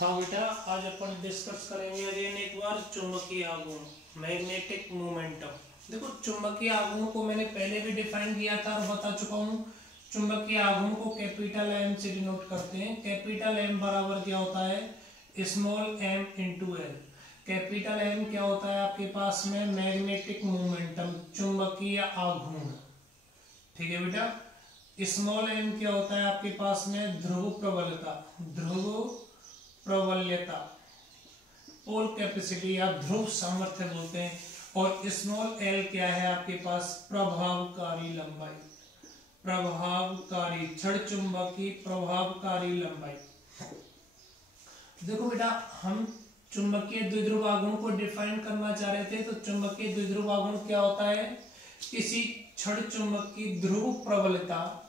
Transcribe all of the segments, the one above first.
हाँ बेटा, आज अपन डिस्कस करेंगे अगेन एक बार चुंबकीय आघूर्ण, मैग्नेटिक मोमेंटम। देखो, चुंबकीय आघूर्ण को मैंने पहले भी डिफाइन किया था और बता चुका हूँ। चुंबकीय आघूर्ण को कैपिटल एम से डिनोट करते हैं। कैपिटल एम बराबर क्या होता है? Small M into L. Capital M क्या होता है आपके पास में? मैग्नेटिक मोमेंटम, चुंबकीय आघूर्ण। ठीक है बेटा। स्मॉल एम क्या होता है आपके पास में? ध्रुव प्रबलता, ध्रुव प्रबल्यता, पोल कैपेसिटी या ध्रुव सामर्थ्य बोलते हैं। और स्मॉल एल क्या है आपके पास? प्रभावकारी लंबाई, प्रभावकारी छड़ चुंबकीय प्रभावकारी लंबाई। देखो बेटा, हम चुंबकीय द्विध्रुव आघूर्ण को डिफाइन करना चाह रहे थे। तो चुंबकीय द्विध्रुव आघूर्ण क्या होता है? किसी छड़ चुंबक की ध्रुव प्रबलता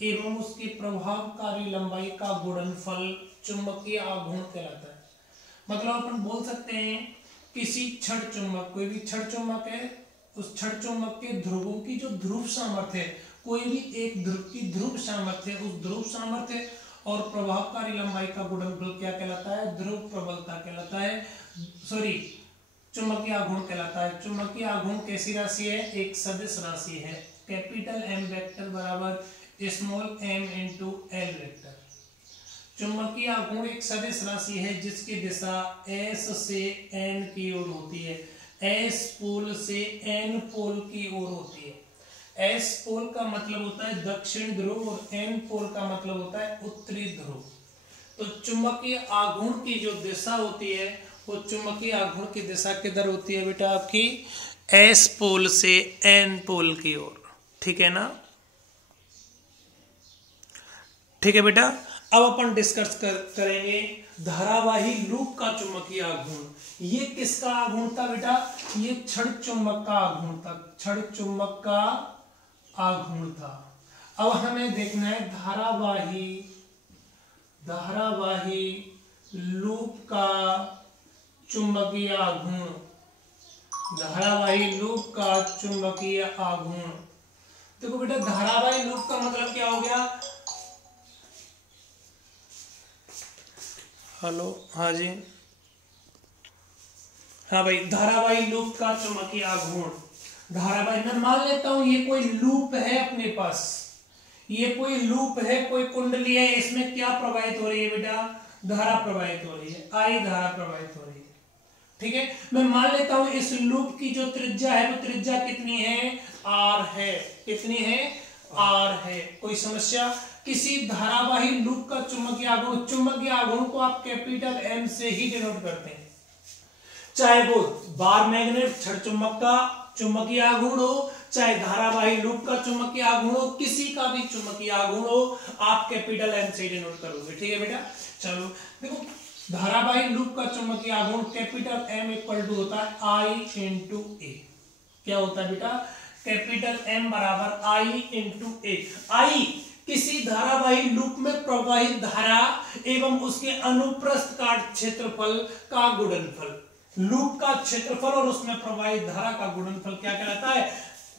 एवं उसकी प्रभावकारी लंबाई का गुणनफल चुंबकीय आघूर्ण कहलाता है। मतलब अपन बोल सकते हैं किसी छड़ चुंबक, कोई भी छड़ चुंबक है, उस छड़ चुंबक के ध्रुवों की जो ध्रुव सामर्थ्य है, कोई भी एक ध्रुव की ध्रुव सामर्थ्य, उस ध्रुव सामर्थ्य और प्रभावकारी लंबाई का गुणनफल क्या कहलाता है? ध्रुव प्रबलता कहलाता है, सॉरी चुंबकीय आघूर्ण कहलाता है। चुंबकीय आघूर्ण कैसी राशि है? एक सदिश राशि है। कैपिटल एम वेक्टर बराबर small M into L vector. चुंबकीय आघूर्ण एक सदिश राशि है जिसकी दिशा एस से एन की ओर होती है। एस पोल से एन पोल की ओर होती है। एस पोल का मतलब होता है दक्षिण ध्रुव और एन पोल का मतलब होता है उत्तरी ध्रुव। तो चुंबकीय आघूर्ण की जो दिशा होती है वो चुंबकीय आघूर्ण की दिशा किधर होती है बेटा? आपकी एस पोल से एन पोल की ओर। ठीक है ना? ठीक है बेटा। अब अपन डिस्कस करेंगे धारावाही लूप का चुंबकीय आघूर्ण। ये किसका आघूर्ण था बेटा? ये छड़ चुंबक का आघूर्ण था, छड़ चुंबक का आघूर्ण था। अब हमें देखना है धारावाही लूप का चुंबकीय आघूर्ण, धारावाही लूप का चुंबकीय आघूर्ण। देखो बेटा, धारावाही लूप का मतलब क्या हो गया? हेलो, हाँ जी, हाँ भाई, धारावाही लूप का चुंबकीय आघूर्ण। धारावाही, मैं मान लेता हूं ये कोई लूप है अपने पास, ये कोई लूप है, कोई कुंडली है, इसमें क्या प्रवाहित हो रही है बेटा? धारा प्रवाहित हो रही है, आई धारा प्रवाहित हो रही है। ठीक है, मैं मान लेता हूं इस लूप की जो त्रिज्या है वो त्रिज्या कितनी है? आर है। कितनी है? आर है। कोई समस्या? किसी धारावाही लूप का चुंबकीय आघूर्ण, चुंबकीय आघूर्ण को आप कैपिटल एम से ही डिनोट करते हैं, चाहे वो बार मैग्नेट छड़ चुंबक का चुंबकीय आघूर्ण हो, चाहे धारावाही लूप का चुंबकीय आघूर्ण हो, किसी का भी चुंबकीय आघूर्ण हो, आप कैपिटल एम से डिनोट करोगे। ठीक है बेटा। चलो देखो, धारावाही लूप का चुंबकीय आघूर्ण कैपिटल एम इक्वल टू होता है आई इंटू ए। क्या होता है बेटा? कैपिटल एम बराबर आई इंटू ए। आई किसी धारावाही लूप में प्रवाहित धारा एवं उसके अनुप्रस्थ काट क्षेत्रफल का गुणनफल। लूप का क्षेत्रफल और उसमें प्रवाहित धारा का गुणनफल क्या कहलाता है?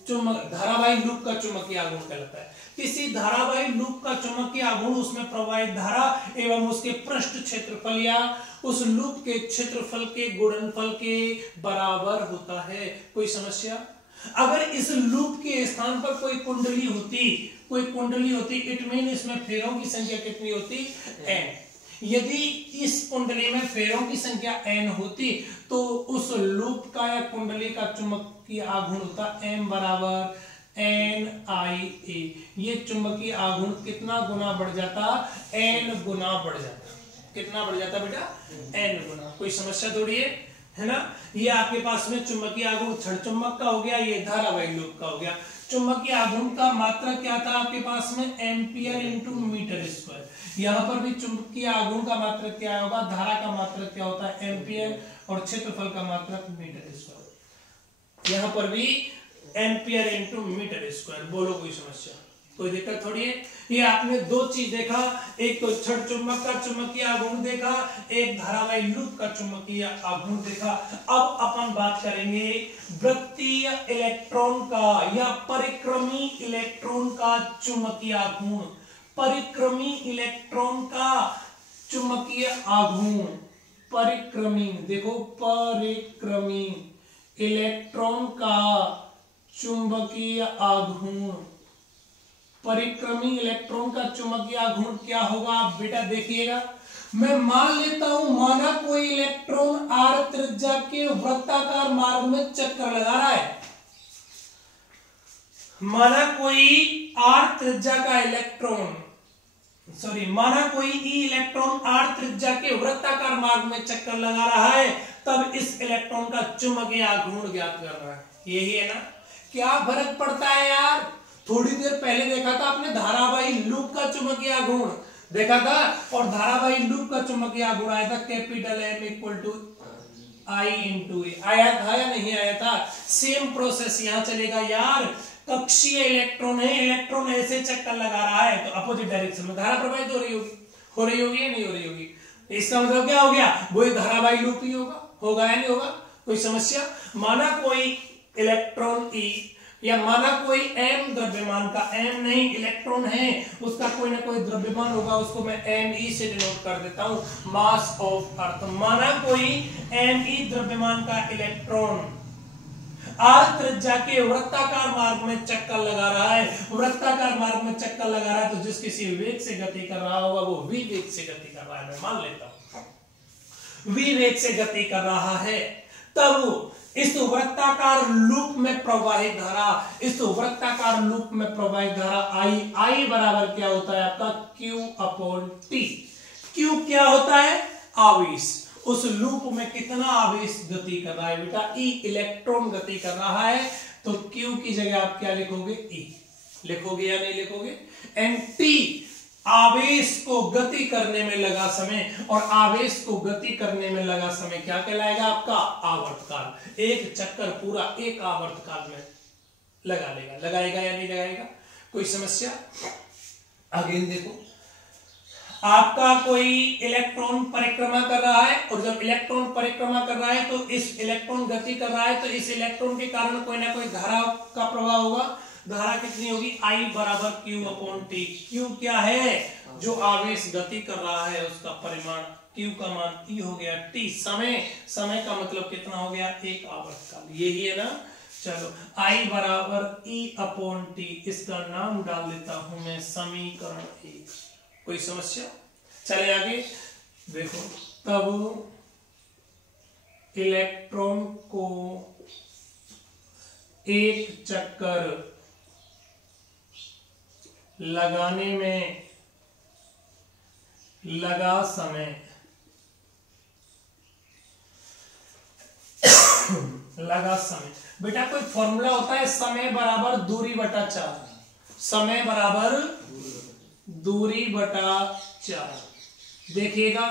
धारावाही लूप का चुंबकीय आघूर्ण कहलाता है। किसी धारावाही लूप का चुंबकीय आघूर्ण उसमें प्रवाहित धारा एवं उसके पृष्ठ क्षेत्रफल या उस लूप के क्षेत्रफल के गुणनफल के बराबर होता है। कोई समस्या? अगर इस लूप के स्थान पर कोई कुंडली होती, इट मीन इसमें फेरों की संख्या कितनी होती? एन। यदि इस कुंडली में फेरों की संख्या एन होती तो उस लूप का या कुंडली का चुंबकीय आघूर्ण होता एम बराबर एन आई ए। ये चुंबकीय आघूर्ण कितना गुना बढ़ जाता? एन गुना बढ़ जाता। कितना बढ़ जाता बेटा? एन गुना। कोई समस्या थोड़ी है ना? ये आपके पास में चुंबकीय आघूर्ण छड़ चुंबक का हो गया, ये धारावाही लूप का हो गया। चुंबकीय आघूर्ण का मात्रक क्या था आपके पास में? Ampere into metre square. यहाँ पर भी चुंबकीय आघूर्ण का मात्रक क्या होगा? धारा का मात्रक क्या होता है? एम्पियर, और क्षेत्रफल का मात्रक मीटर स्क्वायर। यहाँ पर भी एम्पियर इंटू मीटर स्क्वायर। बोलो कोई समस्या? कोई दिक्कत थोड़ी है। ये आपने दो चीज देखा, एक तो छड़ चुंबक का चुंबकीय आघूर्ण देखा, एक धारावाही लूप का चुंबकीय आघूर्ण देखा। अब अपन बात करेंगे वृत्तीय इलेक्ट्रॉन का या परिक्रमी इलेक्ट्रॉन का चुंबकीय आघूर्ण। परिक्रमी इलेक्ट्रॉन का चुंबकीय आघूर्ण परिक्रमी, देखो परिक्रमी इलेक्ट्रॉन का चुंबकीय आघूर्ण, परिक्रमी इलेक्ट्रॉन का चुंबकीय आघूर्ण क्या होगा आप बेटा देखिएगा। मैं मान लेता हूं माना कोई इलेक्ट्रॉन r त्रिज्या के वृत्ताकार मार्ग में चक्कर लगा रहा है, माना कोई r त्रिज्या का इलेक्ट्रॉन माना कोई e इलेक्ट्रॉन r त्रिज्या के वृत्ताकार मार्ग में चक्कर लगा रहा है, तब इस इलेक्ट्रॉन का चुंबकीय आघूर्ण ज्ञात कर रहा है। यही है ना, क्या फर्क पड़ता है यार। थोड़ी देर पहले देखा था आपने धारावाही लूप का चुंबकीय आघूर्ण देखा था, और धारावाही लूप का चुंबकीय आघूर्ण आया था capital M equal to I into a, आया था या नहीं आया था। सेम प्रोसेस यहां चलेगा यार। कक्षीय इलेक्ट्रॉन है, इलेक्ट्रॉन ऐसे चक्कर लगा रहा है तो अपोजिट डायरेक्शन में धारा प्रवाहित हो रही होगी या नहीं हो रही होगी। इसका मतलब क्या हो गया, वो एक धारावाही लूप ही होगा या नहीं होगा। कोई समस्या। माना कोई इलेक्ट्रॉन E या माना कोई m द्रव्यमान का, m नहीं इलेक्ट्रॉन है, उसका कोई ना कोई द्रव्यमान होगा, उसको मैं me से डिनोट कर देता हूं, मास ऑफ अर्थ। माना कोई me द्रव्यमान का इलेक्ट्रॉन r त्रिज्या के वृत्ताकार मार्ग में चक्कर लगा रहा है, वृत्ताकार मार्ग में चक्कर लगा रहा है, तो जिस किसी वेग से गति कर रहा होगा वो v वेग से गति कर रहा है, मैं मान लेता हूं v वेग से गति कर रहा है, तब इस वृत्ताकार लूप में प्रवाहित धारा, इस वृत्ताकार लूप में प्रवाहित धारा I बराबर क्या होता है आपका Q अपॉन T। Q क्या होता है, आवेश। उस लूप में कितना आवेश गति कर रहा है बेटा, E इलेक्ट्रॉन गति कर रहा है, तो Q की जगह आप क्या लिखोगे, E लिखोगे या नहीं लिखोगे। एंड T आवेश को गति करने में लगा समय, और आवेश को गति करने में लगा समय क्या कहलाएगा आपका, आवर्तकाल। एक चक्कर पूरा एक आवर्तकाल में लगा लेगा, लगाएगा या नहीं लगाएगा। कोई समस्या। अगेन देखो, आपका कोई इलेक्ट्रॉन परिक्रमा कर रहा है, और जब इलेक्ट्रॉन परिक्रमा कर रहा है तो इस इलेक्ट्रॉन गति कर रहा है, तो इस इलेक्ट्रॉन के कारण कोई ना कोई धारा का प्रवाह होगा। धारा कितनी होगी, I बराबर Q अपॉन T। Q क्या है, जो आवेश गति कर रहा है उसका परिमाण, Q का मान E हो गया, T समय का मतलब कितना हो गया, एक आवर्तकाल। यही है ना। चलो I बराबर E अपॉन T, इसका नाम डाल देता हूं मैं समीकरण 1। कोई समस्या। चले आगे देखो, तब इलेक्ट्रॉन को एक चक्कर लगाने में लगा समय बेटा कोई फॉर्मूला होता है, समय बराबर दूरी बटा 4, समय बराबर दूरी बटा 4। देखिएगा,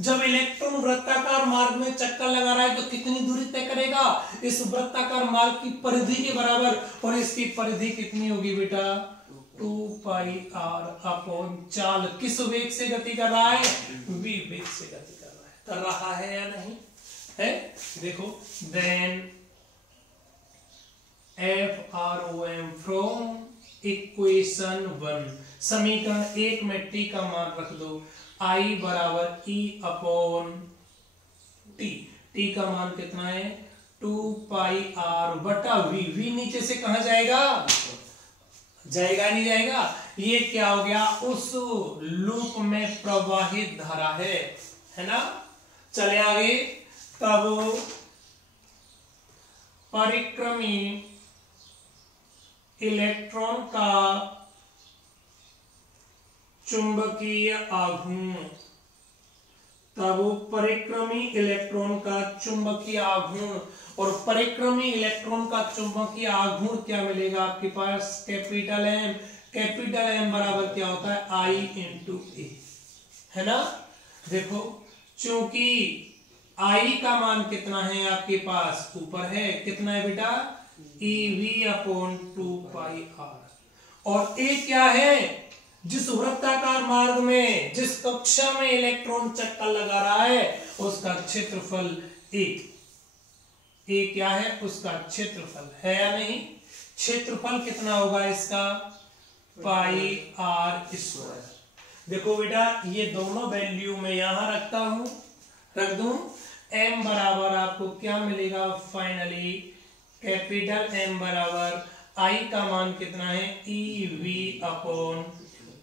जब इलेक्ट्रॉन वृत्ताकार मार्ग में चक्कर लगा रहा है तो कितनी दूरी तय करेगा, इस वृत्ताकार मार्ग की परिधि के बराबर, और इसकी परिधि कितनी होगी बेटा, 2 पाई r अपॉन 4। किस वेग से गति कर रहा है, v वेग से गति कर रहा है या नहीं है। देखो, देन FROM फ्रॉम इक्वेशन 1, समीकरण 1 में t का मान रख दो, I बराबर E अपॉन T। t का मान कितना है, 2 पाई r बटा v। v नीचे से कहां जाएगा, जाएगा नहीं जाएगा। ये क्या हो गया, उस लूप में प्रवाहित धारा है ना। चले आगे, तब परिक्रमी इलेक्ट्रॉन का चुंबकीय आघूर्ण, तब परिक्रमी इलेक्ट्रॉन का चुंबकीय आघूर्ण, और परिक्रमी इलेक्ट्रॉन का चुंबकीय आघूर्ण क्या मिलेगा आपके पास, कैपिटल M बराबर क्या होता है, I इंटू ए, है ना। देखो, चूंकि I का मान कितना है आपके पास, ऊपर है, कितना है बेटा, EV अपॉन 2 पाई r, और A क्या है, जिस वृत्ताकार मार्ग में, जिस कक्षा में इलेक्ट्रॉन चक्कर लगा रहा है उसका क्षेत्रफल ए क्या है, उसका क्षेत्रफल है या नहीं। क्षेत्रफल कितना होगा इसका, पाई r स्क्वायर। देखो बेटा ये दोनों वैल्यू मैं यहां रखता हूं, रख दूं। m बराबर आपको क्या मिलेगा फाइनली, कैपिटल M बराबर I का मान कितना है EV अपॉन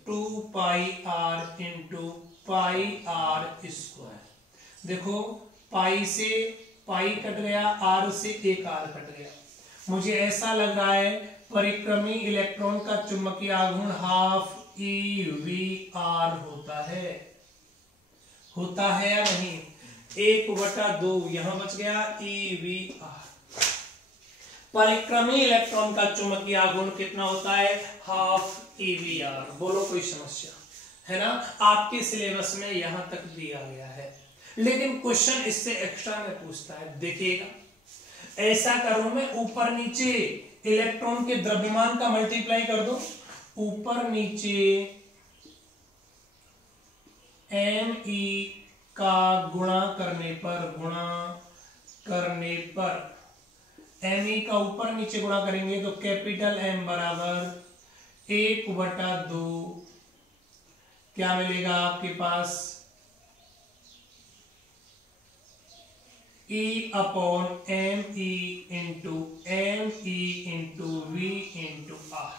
2 पाई r into pi r square. देखो पाई से पाई कट गया, r से एक r कट गया। मुझे ऐसा लग रहा है परिक्रमी इलेक्ट्रॉन का चुंबकीय आघूर्ण हाफ EVR होता है या नहीं? 1/2 यहां बच गया EVR। परिक्रमी इलेक्ट्रॉन का चुंबकीय आघूर्ण कितना होता है? Half EVR। बोलो कोई समस्या है ना? आपके सिलेबस में यहां तक दिया गया है, लेकिन क्वेश्चन इससे एक्स्ट्रा में पूछता है। देखिएगा ऐसा करो, मैं ऊपर नीचे इलेक्ट्रॉन के द्रव्यमान का मल्टीप्लाई कर दो, ऊपर नीचे Me का गुणा करने पर Me का ऊपर नीचे गुणा करेंगे तो कैपिटल M बराबर 1/2 क्या मिलेगा आपके पास E upon ME into V into R।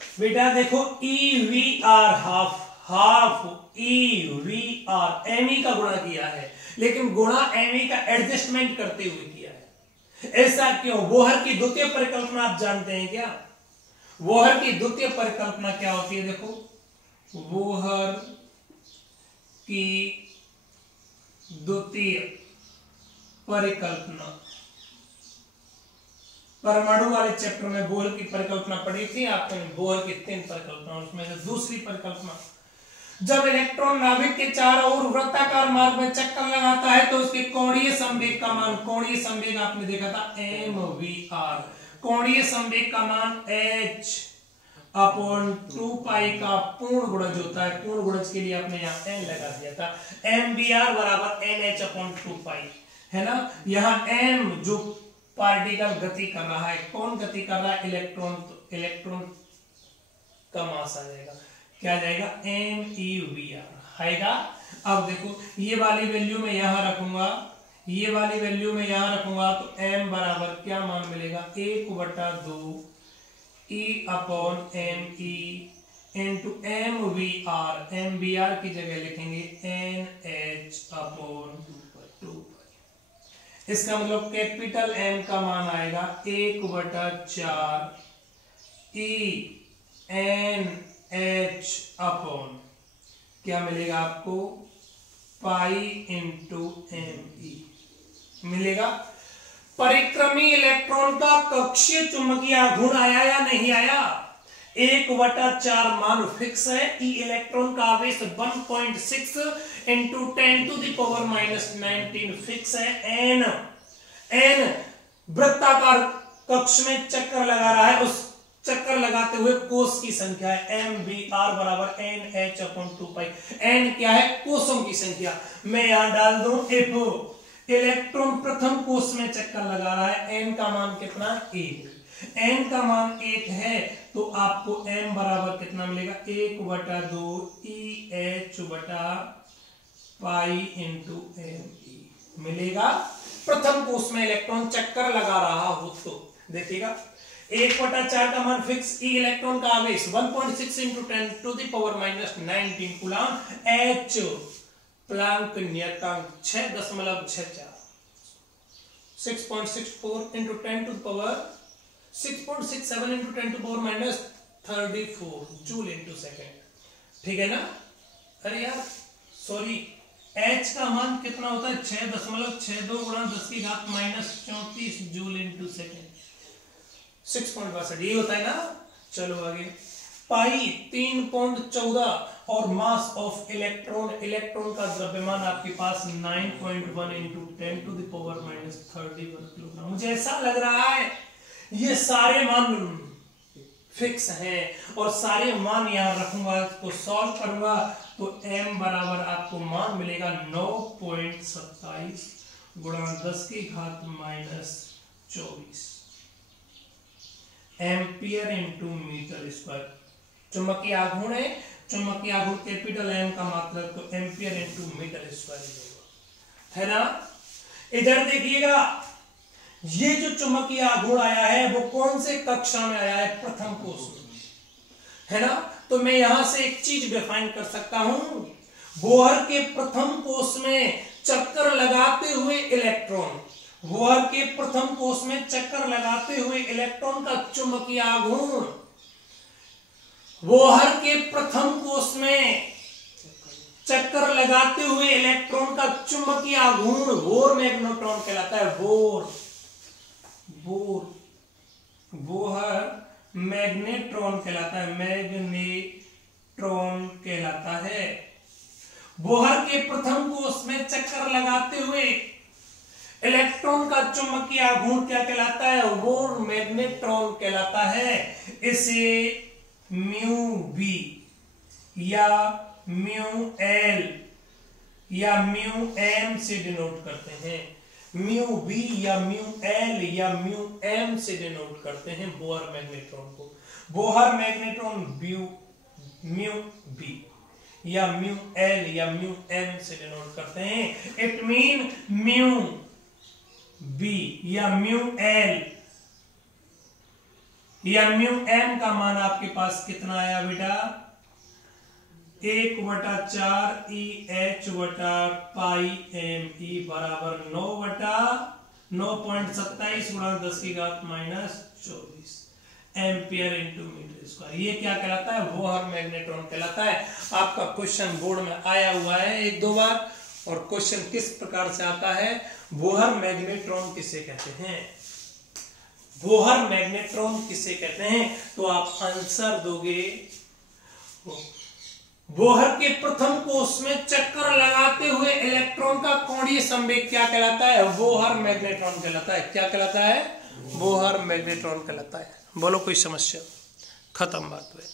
बेटा देखो EVR हाफ EVR ME का गुणा किया है, लेकिन गुणा ME का एडजस्टमेंट करते हुए किया है। ऐसा क्यों? बोहर की द्वितीय परिकल्पना आप जानते हैं क्या? बोहर की द्वितीय परिकल्पना क्या होती है? देखो बोहर की द्वितीय परिकल्पना, परमाणु वाले चैप्टर में बोहर की परिकल्पना पढ़ी थी आपने। बोहर की 3 परिकल्पना, उसमें से दूसरी परिकल्पना, जब इलेक्ट्रॉन नाभिक के चारों ओर वृत्ताकार मार्ग में चक्कर लगाता है तो उसके कोणीय संवेग का मान, कोणीय संवेग आपने देखा था MVR, कोणीय संवेग का मान H अपॉन 2 पाई का पूर्ण गुणज होता है। पूर्ण गुणज के लिए आपने यहाँ n लगा दिया था। MVR बराबर NH अपॉन 2 पाई है ना। यहाँ m जो पार्टिकल गति कर रहा है, कौन गति कर रहा है? इलेक्ट्रॉन। तो इलेक्ट्रॉन का मास आ जाएगा, क्या आ जाएगा? MeVR आएगा। अब देखो ये वाली वैल्यू मैं यहां रखूंगा, ये वाली वैल्यू मैं यहां रखूंगा तो m बराबर क्या मान मिलेगा? 1/2 E upon ME into MVR। MVR की जगह लिखेंगे NH अपॉन 2। इसका मतलब कैपिटल M का मान आएगा 1/4 ENH अपॉन क्या मिलेगा आपको? पाई इंटू ME मिलेगा। परिक्रमी इलेक्ट्रॉन का कक्षीय चुंबकीय आघूर्ण आया या नहीं आया? 1/4 मान फिक्स है। ई इलेक्ट्रॉन का आवेश 1.6 इंटू 10⁻⁻19 फिक्स है। एन वृत्ताकार कक्ष में चक्कर लगा रहा है, उस चक्कर लगाते हुए कोष की संख्या है। MVR बराबर NH अपॉन 2 पाई। N क्या है? कोषों की संख्या। मैं यहां डाल दूं F, इलेक्ट्रॉन प्रथम कोष में चक्कर लगा रहा है। n का मान कितना? 1। n का मान 1 है तो आपको m बराबर कितना मिलेगा? 1/2 EH बटा पाई इंटू ME मिलेगा। प्रथम कोष में इलेक्ट्रॉन चक्कर लगा रहा हो तो देखिएगा 1/4 का मान फिक्स। ई इलेक्ट्रॉन का आवेश 1.6 इंटू 10⁻⁻19 कूलम। H प्लैंक नियतांक 6.64 6.64 into 6.67 into 10⁻34 joule into second. ठीक है ना? अरे यार सॉरी, H का मान कितना होता है? 6.62 गुणा 10⁻⁻34 जूल इंटू सेकेंड। 6.62 ये होता है ना। चलो आगे। पाई 3.14 और मास ऑफ इलेक्ट्रॉन, इलेक्ट्रॉन का द्रव्यमान आपके पास 9.1 इंटू 10⁻31 किलोग्राम। मुझे ऐसा लग रहा है ये सारे मान फिक्स हैं और सारे मान यहां रखूंगा तो सॉल्व करूंगा तो m बराबर आपको मान मिलेगा 9.27 गुणा 10⁻⁻24 एम्पियर इंटू मीटर स्क्वायर। चुंबकीय आघूर्ण है चुंबकीय आघूर्ण कैपिटल एम का मात्रक तो एम्पियर इनटू मीटर स्क्वायर होगा, है ना। इधर देखिएगा, ये जो चुंबकीय आघूर्ण आया है वो कौन से कक्षा में आया है, प्रथम कोष में, है ना। तो मैं यहां से एक चीज डिफाइन कर सकता हूं, बोहर के प्रथम कोष में चक्कर लगाते हुए इलेक्ट्रॉन, बोहर के प्रथम कोष में चक्कर लगाते हुए इलेक्ट्रॉन का चुंबकीय आघूर्ण, बोहर के प्रथम कोष में चक्कर लगाते हुए इलेक्ट्रॉन का चुंबकीय आघूर्ण बोर मैग्नेट्रॉन कहलाता है। बोहर मैग्नेट्रॉन कहलाता है, मैग्नेट्रॉन कहलाता है। बोहर के प्रथम कोष में चक्कर लगाते हुए इलेक्ट्रॉन का चुंबकीय आघूर्ण क्या कहलाता है, बोर मैग्नेट्रॉन कहलाता है। इसे म्यू बी या म्यू एल या म्यू एम से डिनोट करते हैं, म्यू बी या म्यू एल या म्यू एम से डिनोट करते हैं बोहर मैग्नेट्रॉन को। बोहर मैग्नेट्रॉन म्यू बी या म्यू एल या म्यू एम से डिनोट करते हैं। इट मीन म्यू बी या म्यू एल या म्यू एम का मान आपके पास कितना आया बेटा, 1/4 EH बटा पाई ME बराबर 9/9.27 गुणा 10 की घात -24 एम्पियर इनटू मीटर स्क्वायर। ये क्या कहलाता है, बोहर मैग्नेट्रॉन कहलाता है। आपका क्वेश्चन बोर्ड में आया हुआ है 1-2 बार, और क्वेश्चन किस प्रकार से आता है, बोहर मैग्नेट्रॉन किसे कहते हैं, बोहर मैग्नेट्रॉन किसे कहते हैं, तो आप आंसर दोगे बोहर के प्रथम कोष में चक्कर लगाते हुए इलेक्ट्रॉन का कोणीय संवेग क्या कहलाता है, बोहर मैग्नेट्रॉन कहलाता है। क्या कहलाता है, बोहर मैग्नेट्रॉन कहलाता है। बोलो कोई समस्या, खत्म बात हुई।